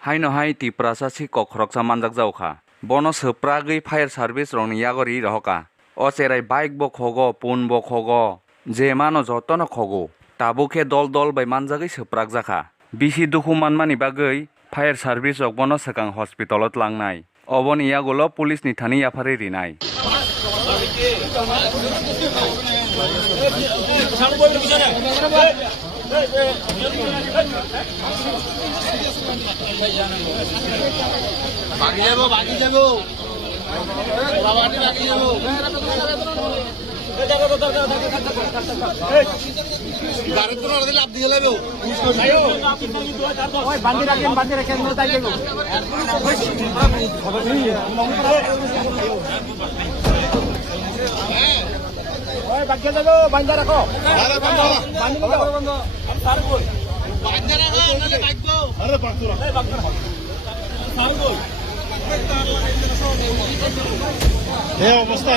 Haino hai ti prasasi kokroksa manjak jauka. Bono sepragui fire service rong yagori rohoka. O cherai bike bo khogo pun bo khogo. Je mano jotono khogo. Tabuke dol bai manjagui seprak jaka. Bisi duku manmani bagui fire service rok bono sekang hospitalot langnai. Oboni yagulo police ni thani yafari rinai. বাকি যাবো বাকি যাবো বাবাটি বাকি যাবো গাড়ি তো না লাভ দিয়ে যাবে ওই বাঁধি রাখেন তাই যাবো ওই বাকি যাবো বাঁধা রাখো অবস্থা